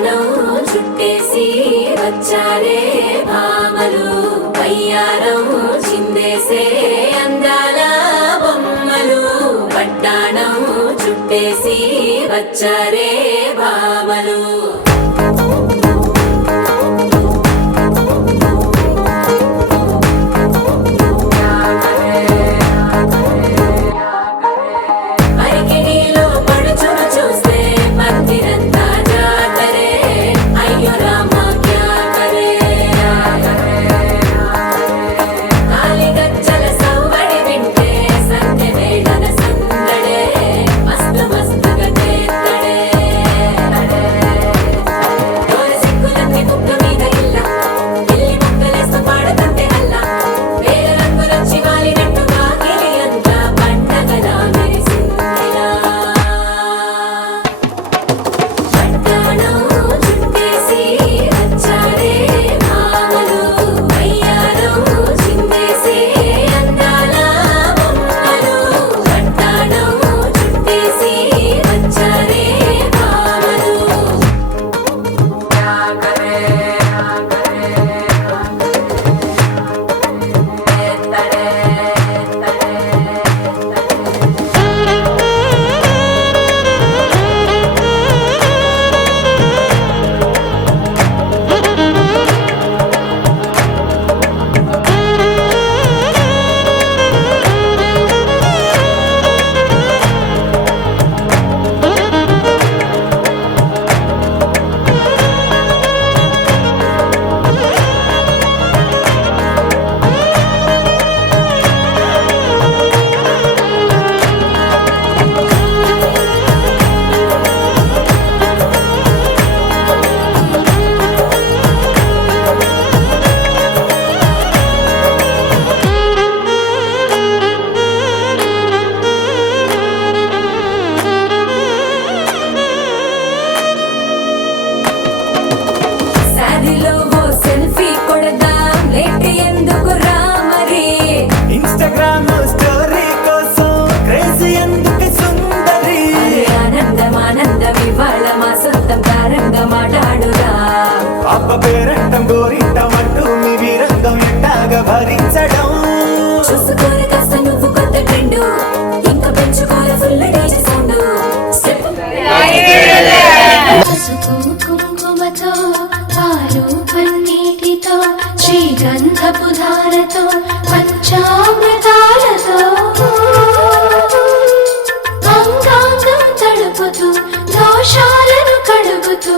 వడ్డాణం చుట్టేసి వచ్చారే భామలు వయ్యారం చిందేసే అందాల బొమ్మలు వడ్డాణం చుట్టేసి వచ్చారే భామలు పేరంటం గోరింటం అంటూ మీ వీరంగం ఎట్టాగా భరించడం చూసుకోరు కాస్త నువ్వు కొత్త ట్రెండ్ ఇంకా పెంచుకోరు ఫుల్ డీజే సౌండ్ పసుపు కుంకుమతో పాలు పన్నీటితో శ్రీగంధపు ధారతో పంచామృతాలతో అంగాంగం తడుపుతూ దోషాలను కడుగుతూ